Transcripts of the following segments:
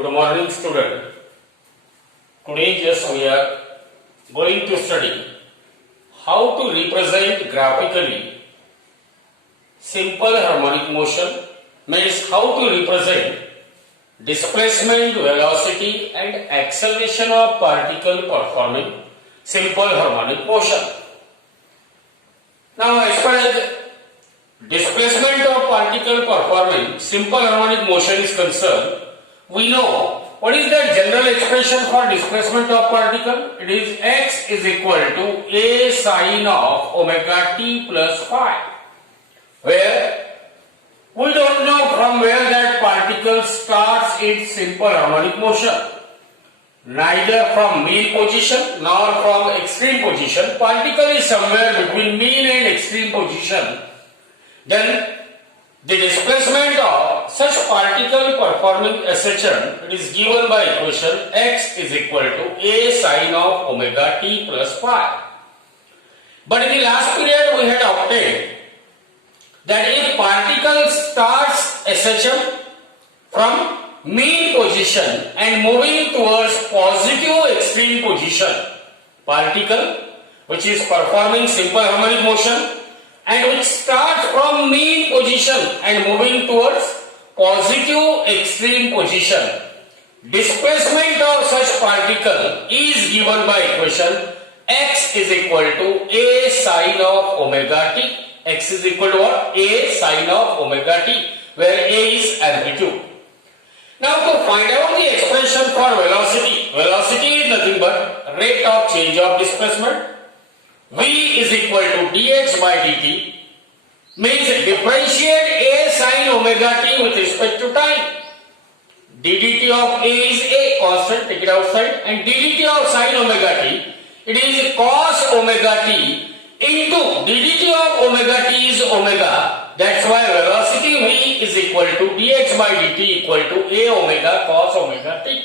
Good morning, student. Today just we are going to study how to represent graphically simple harmonic motion, means how to represent displacement, velocity and acceleration of particle performing simple harmonic motion. Now, as far as displacement of particle performing simple harmonic motion is concerned, we know what is the general expression for displacement of particle. It is x is equal to a sine of omega t plus phi, where we don't know from where that particle starts its simple harmonic motion, neither from mean position nor from extreme position. Particle is somewhere between mean and extreme position. Then the displacement of such particle performing SHM, it is given by equation x is equal to a sine of omega t plus phi. But in the last period we had obtained that if particle starts SHM from mean position and moving towards positive extreme position, particle which is performing simple harmonic motion and which starts from mean position and moving towards positive extreme position, displacement of such particle is given by equation x is equal to a sine of omega t. X is equal to what? A sine of omega t, where a is amplitude. Now to find out the expression for velocity, velocity is nothing but rate of change of displacement. V is equal to dx by dt, means differentiate a sine omega t with respect to time. ddt of a is a constant, take it outside, and ddt of sine omega t, it is cos omega t into ddt of omega t is omega. That's why velocity v is equal to dx by dt equal to a omega cos omega t.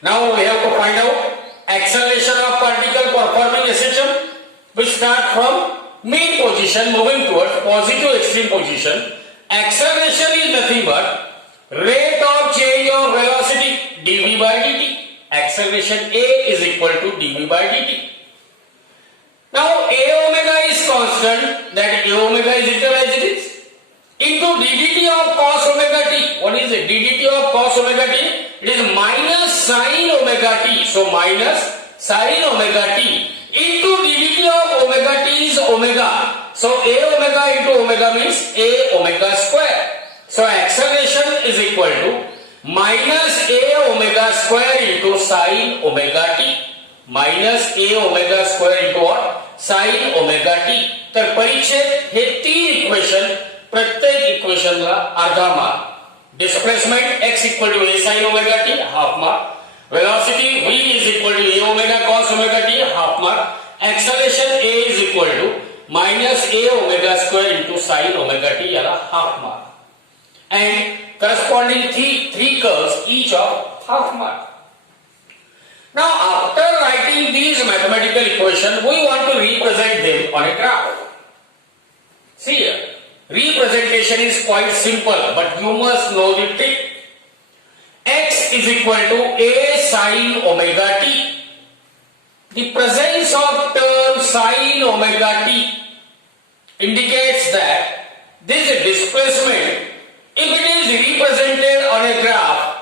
Now we have to find out acceleration of particle performing SHM, which start from mean position moving towards positive extreme position. Acceleration is nothing but rate of change of velocity dv by dt. Acceleration a is equal to dv by dt. Now a omega is constant, that a omega is written as it is, into ddt of cos omega t. What is it? ddt of cos omega t? It is minus sine omega t. So minus sine omega t into ddt of omega t is omega. So a omega into omega means a omega square. So acceleration is equal to minus a omega square into sine omega t. Minus a omega square into what? Sine omega t. तर परीक्षेत हे तीन equation, प्रत्येक इक्वेशनला अर्धा mark. Displacement x equal to a sin omega t, half mark. Velocity v is equal to a omega cos omega t, half mark. Acceleration a is equal to minus a omega square into sin omega t, yala half mark. And corresponding three curves, each of half mark. Now after writing these mathematical equations, we want to represent them on a graph. See here. Representation is quite simple, but you must know the trick. X is equal to a sine omega t. The presence of term sine omega t indicates that this displacement, if it is represented on a graph,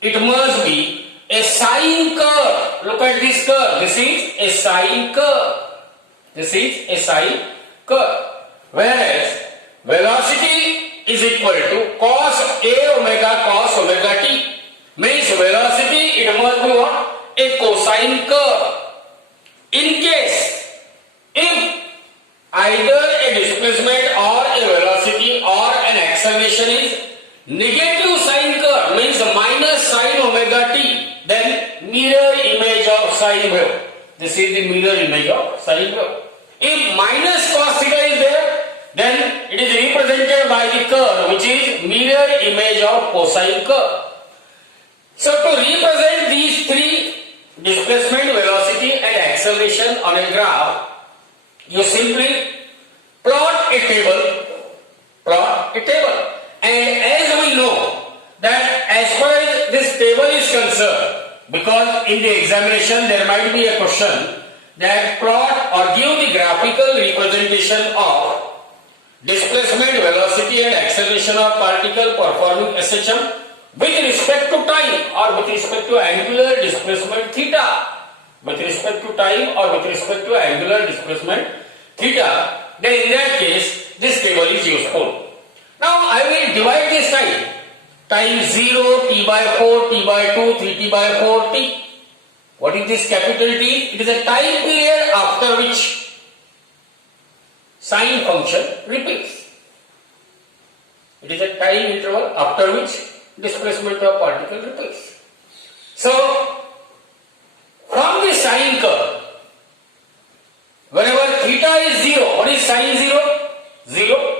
it must be a sine curve. Look at this curve. This is a sine curve. This is a sine curve. Whereas velocity is equal to cos a omega cos omega t. Means velocity, it must be what? A cosine curve. In case, if either a displacement or a velocity or an acceleration is negative sine curve, means minus sine omega t, then mirror image of sine wave. This is the mirror image of sine wave. If minus cos theta is there, then it is represented by the curve which is mirror image of cosine curve. So to represent these three, displacement, velocity and acceleration on a graph, you simply plot a table, and as we know that as far as because in the examination there might be a question that plot or give the graphical representation of displacement, velocity and acceleration of particle performing SHM with respect to time or with respect to angular displacement theta. With respect to time or with respect to angular displacement theta, then in that case this table is useful. Now I will divide this time. Time 0, t by 4, t by 2, 3t by 4, t. What is this capital T? It is a time period after which sine function repeats. It is a time interval after which displacement of particle repeats. So, from the sine curve, whenever theta is 0, what is sine 0? 0.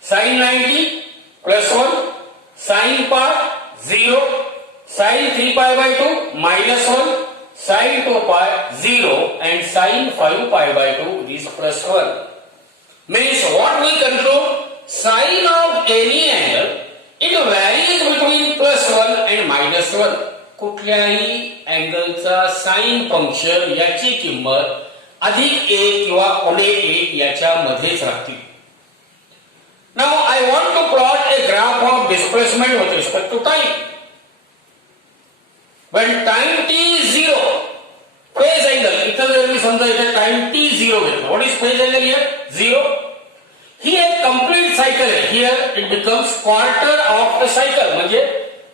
Sine 90 plus 1, sine pi 0, sine 3 pi by 2 minus 1, sine 2 pi 0 and sine 5 pi by 2 is plus 1. Means what we conclude? Sine of any angle, it varies between plus 1 and minus 1. कुठल्याही अँगलचा sine function याची किंमत अधिक 1 किंवा उणे 1 याच्या मध्येच राहते. Now I want to plot a graph of displacement with respect to time. When time t is 0, phase angle, इथं जर मी समजा इथे time t 0 घेतलं, what is phase angle here? 0. Here complete cycle आहे. Here it becomes quarter of a cycle, म्हणजे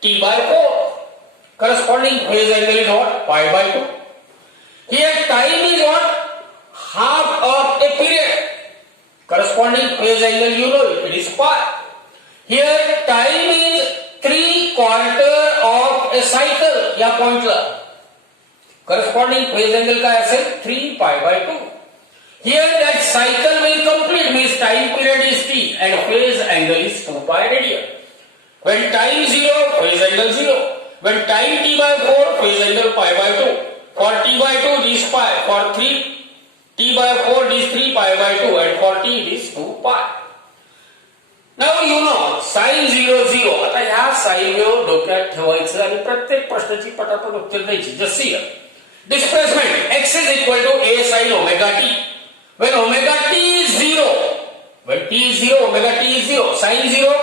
t by 4. Corresponding phase angle is what? Pi by 2. Here time is what? Half of a period. Corresponding phase angle you know it is pi. Here time is 3/4 of a cycle या पॉइंटला. Corresponding phase angle काय असेल? 3 pi by 2. Here that cycle will complete means time period is t and phase angle is 2 pi radian. When time 0, phase angle 0. When time t by 4, phase angle pi by 2. For t by 2 it is pi. For 3 t by 4 it is 3 pi by 2 and for t it is 2 pi. Now you know sin 0 0. आता ह्या sin wave डोक्यात ठेवायचं आणि प्रत्येक प्रश्नाची पटापट उत्तर द्यायची. Just see here. Displacement x is equal to a sin omega t. When omega t is 0, when t is 0, omega t is 0, sin 0,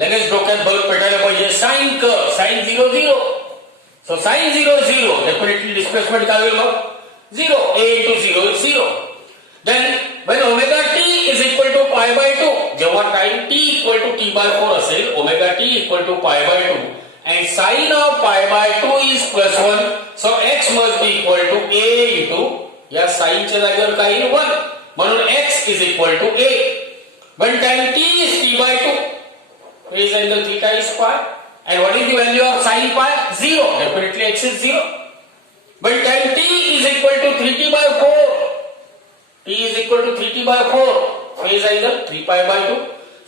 लगेच डोक्यात बल्ब पेटायला पाहिजे. sin curve, sin 0 0. So sin 0 0, definitely displacement काय होईल मग? 0. A into 0 is 0. Then when omega t is equal to pi by 2, जेव्हा time t equal to t by 4 असेल, omega t equal to pi by 2 and sin of pi by 2 is plus 1, so x must be equal to a into या sin च्या जागेवर काय येईल 1, म्हणून x is equal to a. When time t is t by 2, phase angle theta is pi and what is the value of sin pi? 0. Definitely x is 0. When time t is equal to 3t by 4, t is equal to 3t by 4, phase angle 3 pi by 2.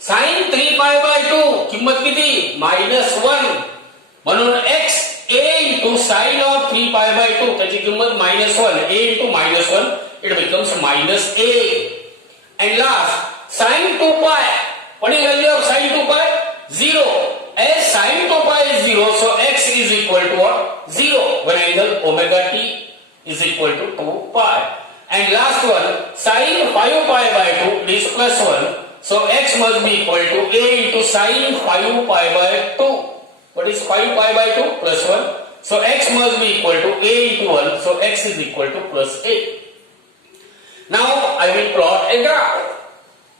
Sin 3 pi by 2, किंमत किती? -1. म्हणून x a into sin of 3 pi by 2, त्याची किंमत -1. a into -1, it becomes -a. And last, sin 2 pi. What is the value of sin 2 pi? 0. As sin 2 pi is 0, so x is equal to what? 0. When angle omega t is equal to 2 pi. And last one, sin 5 pi by 2 is plus 1. So x must be equal to a into sin 5 pi by 2. What is 5 pi by 2? Plus 1. So x must be equal to a into 1. So x is equal to plus a. Now I will plot a graph.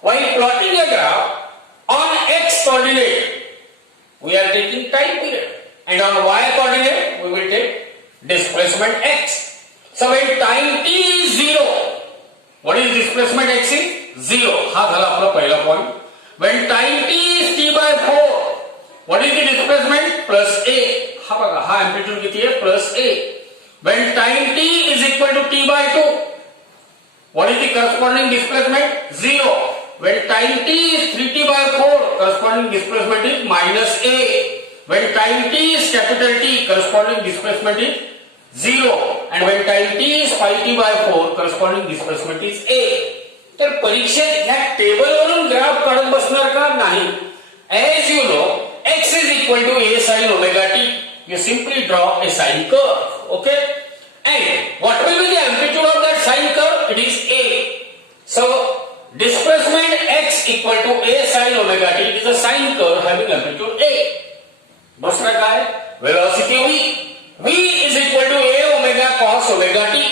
While plotting a graph, on x coordinate, we are taking time period. And on y coordinate, we will take displacement x. So when time t is 0, what is displacement x is? 0. हा झाला आपला पहिला point. When time t is t by 4, what is the displacement? Plus a. हा बघा, हा amplitude किती आहे? Plus a. When time t is equal to t by 2, what is the corresponding displacement? 0. When time t is 3t by 4, corresponding displacement is minus a. When time t is capital T, corresponding displacement is 0. And when time t is 5t by 4, corresponding displacement is a. तर परीक्षेत या टेबलवरून graph काढत बसणार का? नाही. As you know, x is equal to a sin omega t. you simply draw a sine curve. Okay? And what will be the amplitude of that sine curve? It is A. So, displacement x equal to A sin omega t. It is a sine curve having amplitude A. दूसरा क्या है? Velocity V. V is equal to A omega cos omega t.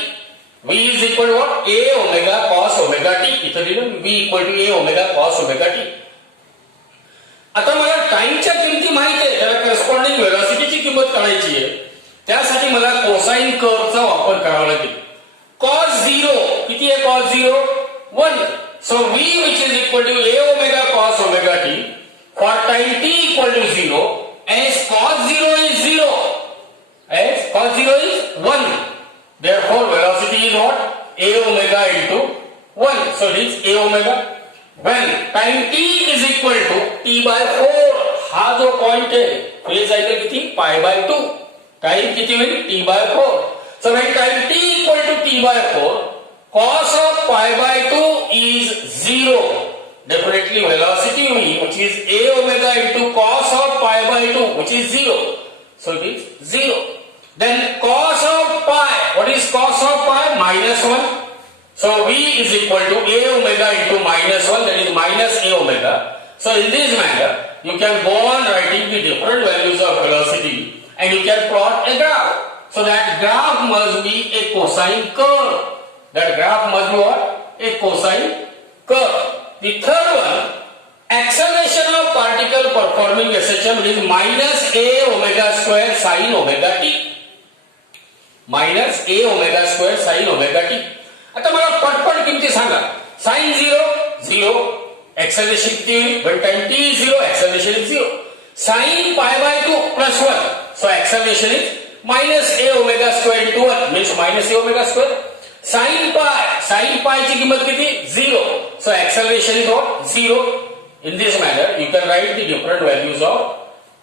V is equal to what? A omega cos omega t. इथं लिहिलं V equal to A omega cos omega t. आता मला टाइमच्या किमती माहिती आहे, त्याला करस्पॉन्डिंग वेलोसिटीची किंमत काढायची आहे. त्यासाठी मला कोसाइन कर्वचा वापर करावा लागेल. cos 0 किती आहे? cos 0 1. So V which is equal to A omega cos omega t for time t equal to 0 as cos 0 is 0, as cos 0 is 1. Therefore velocity is what? A omega into 1. So it is A omega. When time t is equal to t by 4, हा जो point आहे phase आहे किती? pi by 2. Time किती होईल? t by 4. So when time t equal to t by 4, cos of pi by 2 is 0. Definitely velocity V, which is A omega into cos of pi by 2, which is 0. So it is 0. Then cos of pi, what is cos of pi? Minus 1. So V is equal to A omega into minus 1, that is minus A omega. So in this manner, you can go on writing the different values of velocity and you can plot a graph. So that graph must be a cosine curve. That graph must be what? A cosine curve. The third one, acceleration of particle performing SHM is minus A omega square sin omega t. Minus A omega square sin omega t. आता मला पटपट किमती सांगा. sin 0 0, acceleration किती होईल? When time t is 0, acceleration is 0. sin pi by 2 plus 1, so acceleration is minus A omega square into 1, means minus A omega square. sin pi ची किंमत किती? 0. So acceleration is what? 0. In this manner you can write the different values of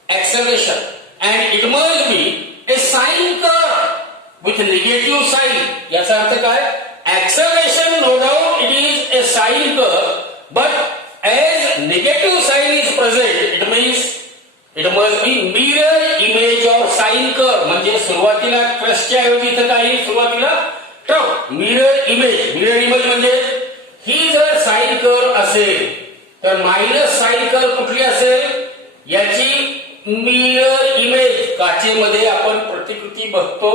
acceleration and it must be a sine curve with negative sign. याचा अर्थ काय? Acceleration no doubt it is a sine curve, but as negative sign is present, it means it must be mirror image of sine curve. म्हणजे सुरुवातीला क्रस्टच्या ऐवजी इथं काय येईल? सुरुवातीला trough. Mirror image म्हणजे ही जर साइन कर्व असेल तर मायनस साइन कर्व कुठली असेल? याची मिरर इमेज. काचेमध्ये आपण प्रतिकृती बघतो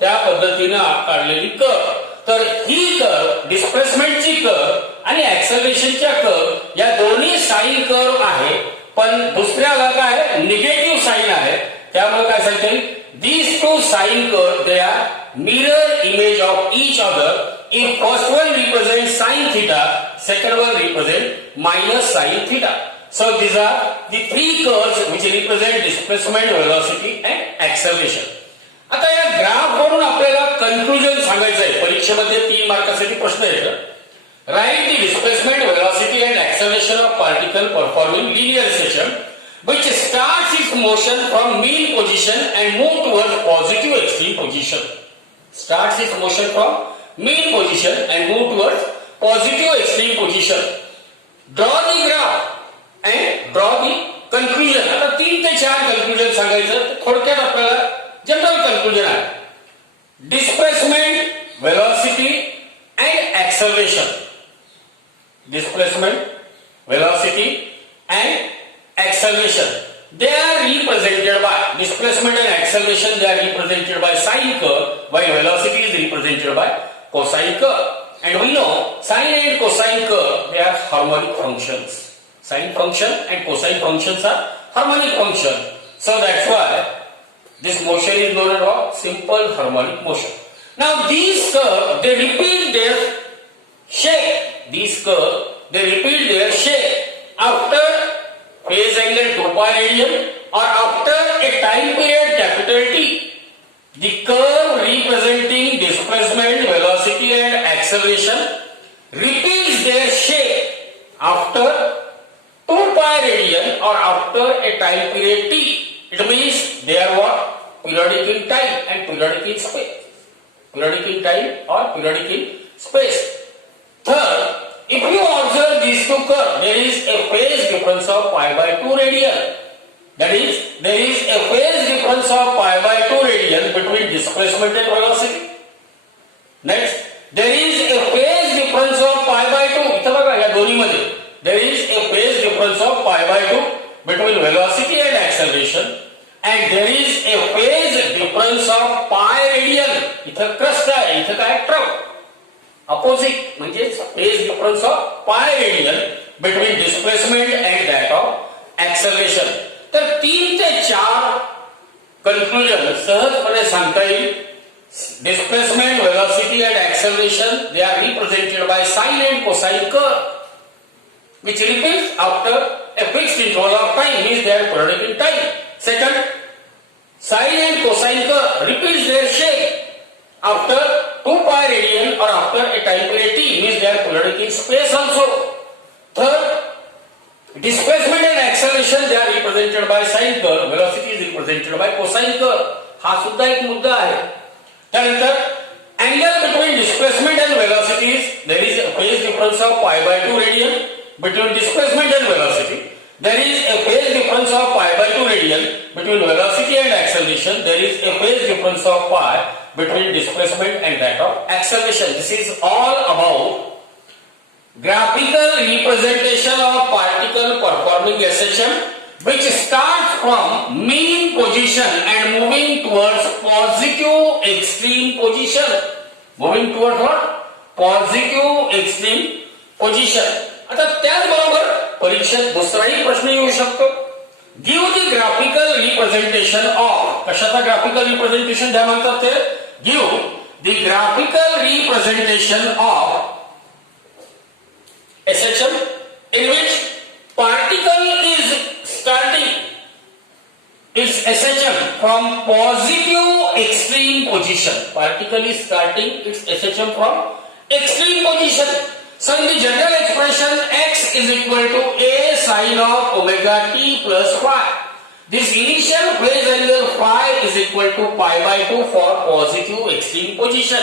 त्या पद्धतीने काढलेली कर्व. तर ही कर्व डिस्प्लेसमेंटची कर्व आणि ऍक्सेलरेशनच्या कर्व या दोन्ही साइन कर्व आहे, पण दुसऱ्याला काय निगेटिव्ह साइन आहे. त्यामुळे काय सांगता येईल? These two sine curves, they are mirror image of each other. If first one represents sine theta, second one represents minus sine theta. So these are the three curves which represent displacement, velocity and acceleration. आता या graph वरून आपल्याला conclusion सांगायचं आहे. परीक्षेमध्ये 3 मार्कासाठी प्रश्न येतो. Write the displacement, velocity and acceleration of particle performing linear SHM which starts its motion from mean position and move towards positive extreme position. Starts its motion from mean position and move towards positive extreme position. Draw the graph and draw the conclusion. आता 3 ते 4 conclusion सांगायचं. थोडक्यात आपल्याला general conclusion आहे. Displacement, velocity and acceleration. Displacement, velocity and acceleration, they are represented by displacement and acceleration, they are represented by sine curve, while velocity is represented by cosine curve. And we know sine and cosine curve, they are harmonic functions. Sine function and cosine functions are harmonic function. So that's why this motion is known as what? Simple harmonic motion. Now these curves, they repeat their shape. These curves, they repeat their shape after phase angle 2 pi radian or after a time period capital T. The curve representing displacement, velocity and acceleration repeats their shape after 2 pi radian or after a time period T. It means they are what? Periodic in time and periodic in space. Periodic in time or periodic in space. Third, if you observe these two curves, there is a phase difference of pi by 2 radian. That is, there is a phase difference of pi by 2 radian between displacement and velocity. Next, there is a phase difference of pi by 2. इथं बघा या दोन्हीमध्ये there is a phase difference of pi by 2 between velocity and acceleration, and there is a phase difference of pi radian. इथं crust आहे, इथं काय trough. Opposite म्हणजे phase difference of pi radian between displacement and that of acceleration. तर 3 ते 4 conclusion सहजपणे सांगता येईल. Displacement, velocity and acceleration, they are represented by sine and cosine curve, which repeats after a fixed interval of time, means they are periodic in time. Second, sine and cosine curve repeats their shape after 2 pi radian or after a time period t, means they are periodic in space also. Third, displacement and acceleration, they are represented by sine curve, velocity is represented by cosine curve. हा सुद्धा एक मुद्दा आहे. त्यानंतर angle between displacement and velocities, there is a phase difference of pi by 2 radian between displacement and velocity. There is a phase difference of pi by 2 radian between velocity and acceleration. There is a phase difference of pi between displacement and that of acceleration. This is all about graphical representation of particle performing SHM, which starts from mean position and moving towards positive extreme position. Moving towards what? Positive extreme position. आता त्याचबरोबर परीक्षेत दुसराही प्रश्न येऊ शकतो. Give the graphical representation of. कशाचा graphical representation द्या म्हणतात ते? Give the graphical representation of SHM in which particle is starting its SHM from positive extreme position. Particle is starting its SHM from extreme position. So in the general expression, x is equal to a sine of omega t plus phi. This initial phase angle phi is equal to pi by 2 for positive extreme position.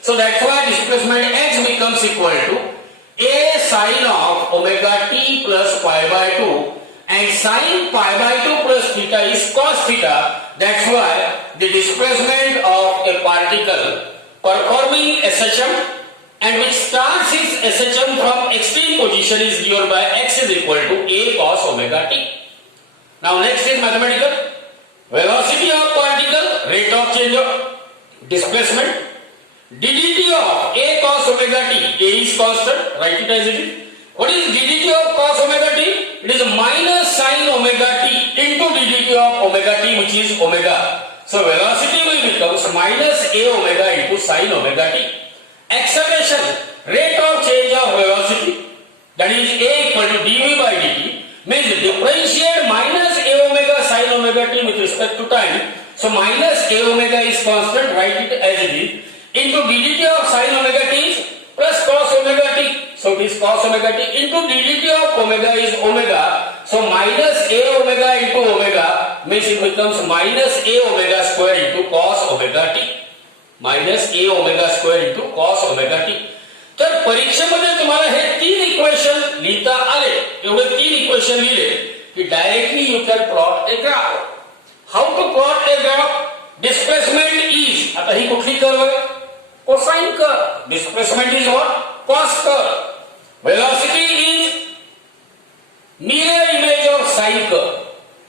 So that's why displacement x becomes equal to a sine of omega t plus pi by 2, and sine pi by 2 plus theta is cos theta. That's why the displacement of a particle performing SHM and which starts its SHM from extreme position is given by x is equal to a cos omega t. Now next is mathematical. Velocity of particle, rate of change of displacement, ddt of a cos omega t. A is constant, write it as it is. What is ddt of cos omega t? It is minus sin omega t into ddt of omega t, which is omega. So velocity will becomes minus a omega into sin omega t. Acceleration, rate of change of velocity, that is a equal to dv by dt, means differentiate minus a omega sin omega t with respect to time. So minus a omega is constant, write it as it is, into ddt of sin omega t plus cos omega t. So it is cos omega t into ddt of omega is omega. So minus a omega into omega means it becomes minus a omega square into cos omega t. Minus a omega square into cos omega t. तर परीक्षेमध्ये तुम्हाला हे 3 equation लिहिता आले. एवढे 3 equation लिहिले की directly you can plot a graph. How to plot a graph? Displacement is, आता ही कुठली कर्व आहे? Cosine curve. Displacement is what? Cos curve. Velocity is mirror image of sine curve.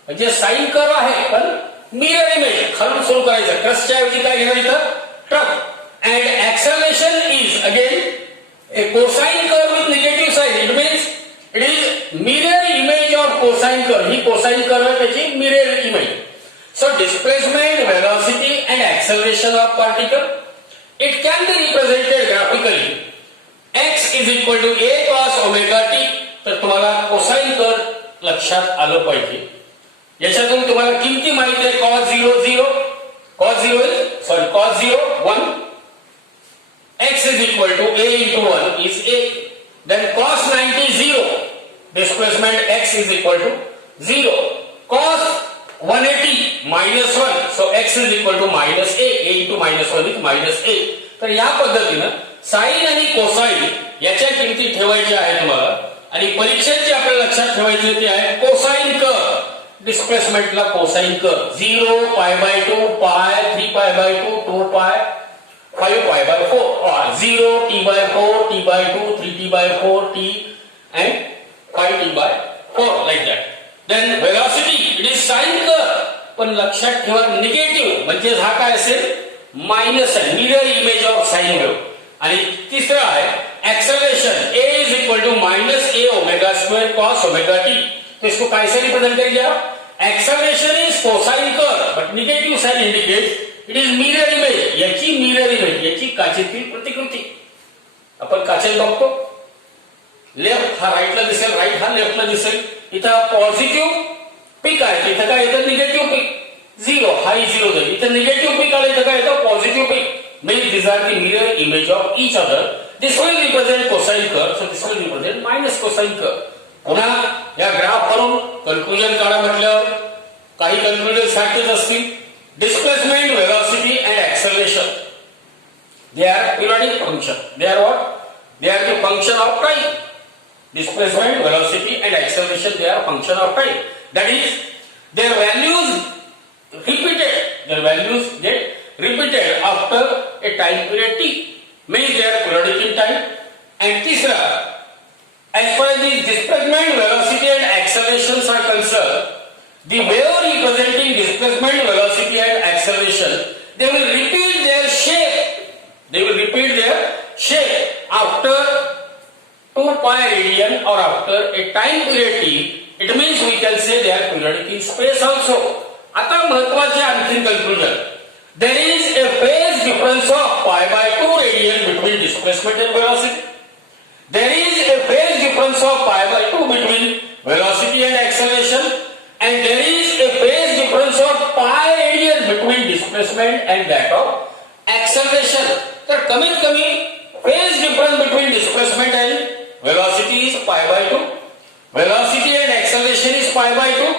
म्हणजे साइन कर्व आहे पण mirror image खालून सुरू करायचं. क्रस्टच्या ऐवजी काय घेणार इथं? Trough. And acceleration is again a cosine curve with negative sign. It means it is mirror image of cosine curve. He cosine curve आहे त्याची mirror image. So displacement, velocity and acceleration of particle, it can be represented graphically. X is equal to a cos omega t. तर तुम्हाला cosine curve लक्षात आलं पाहिजे. याच्यातून तुम्हाला किमती माहिती आहे. cos 0 0, cos 0 is cos 0 1. X is equal to a into 1 is a. Then cos 90 0. Displacement x is equal to 0. Cos 180 minus 1. So x is equal to minus a. A into minus 1 is minus a. तर या पद्धतीनं sign आणि cosine याच्या किमती ठेवायच्या आहेत तुम्हाला. आणि परीक्षेची आपल्या लक्षात ठेवायची ती आहे कोसाइन कर्व. डिस्प्लेसमेंटला कोसाइन कर 0 pi by 2 pi 3 pi by 2 2 pi 5 pi by 4 0 t by 4 t by 2 3 t by 4 t and 5 t by 4 like that. Then velocity it is sin curve. पण लक्षात ठेवा निगेटिव्ह म्हणजे हा काय असेल मायनस आहे mirror image of sine wave. आणि तिसरा आहे acceleration a is equal to minus a omega square cos omega t. तो इसको कैसे रिप्रेजेंट करेंगे acceleration is cosine curve but negative sign indicates it is mirror image. याची mirror image याची काचेतील प्रतिकृती. आपण काचेत बघतो लेफ्ट हा राईटला दिसेल राईट हा लेफ्टला दिसेल. इथं पॉझिटिव्ह पीक आहे इथं काय येतं निगेटिव्ह पीक 0 हाही 0 जाईल. इथं निगेटिव्ह पीक आलं इथं काय येतं positive peak. means these are the mirror image of each other. This will represent cosine curve, so this will represent minus cosine curve. पुन्हा या ग्राफ वरून कन्क्लुजन काढा म्हटलं काही कन्क्लुजन सारखेच असतील. Displacement velocity and acceleration they are periodic function. They are what? They are the function of time. Displacement, velocity and acceleration they are function of time. That is their values repeated. Their values get repeated after a time period t. Means they are periodic in time. And तीसरा, as far as the displacement, velocity and accelerations are concerned, the wave representing displacement, velocity and acceleration, they will repeat their shape. They will repeat their shape after 2 pi radian or after a time period t. It means we can say they are periodic in space also. आता महत्वाचे आणखी conclusion. There is a phase difference of pi by 2 radian between displacement and velocity. There is a phase difference of pi by 2 between velocity and acceleration, and there is a phase difference of pi radian between displacement and that of acceleration. तर कमीत कमी phase difference between displacement and velocity is pi by 2. Velocity and acceleration is pi by 2.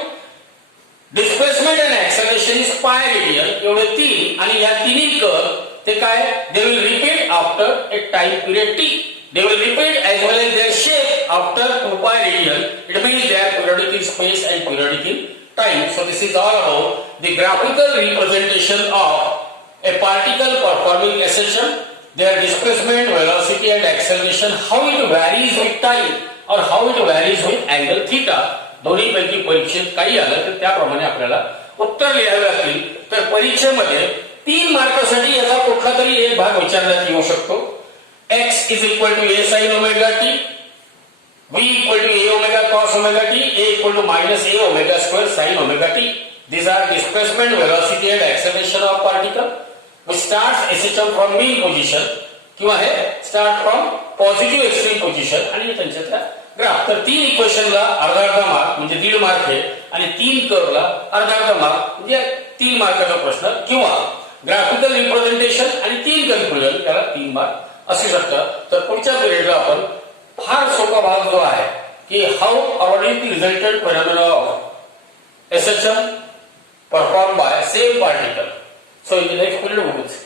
Displacement and acceleration is pi radian. एवढे तीन आणि या तिन्ही curve ते काय they will repeat after a time period t. They will repeat as well as their shape after 2 pi radian. It means they are periodic in space and periodic in time. So this is all about the graphical representation of a particle performing ascension, their displacement, velocity and acceleration, how it varies with time or how it varies with angle theta. दोन्ही पैकी परीक्षेत काही आलं तर त्याप्रमाणे आपल्याला उत्तर लिहावे लागतील. तर परीक्षेमध्ये 3 मार्कासाठी याचा कुठला तरी एक भाग विचारण्यात येऊ शकतो. x is equal to a sin omega t, v equal to a omega cos omega t, a equal to minus a omega square sin omega t. These are displacement, velocity and acceleration of particle. We start SHM from mean position किंवा हे start from positive extreme position आणि त्यांच्यातला graph. तर 3 इक्वेशनला अर्धा mark म्हणजे 1.5 mark आहे आणि 3 कर्वला अर्धा mark म्हणजे 3 मार्काचा प्रश्न किंवा ग्राफिकल रिप्रेझेंटेशन आणि 3 कन्क्लुजन त्याला 3 मार्क असू शकतात. तर पुढच्या पिरियडला आपण फार सोपा भाग जो आहे की how according to resultant phenomena of SHM performed by same particle. So in the next period we will see.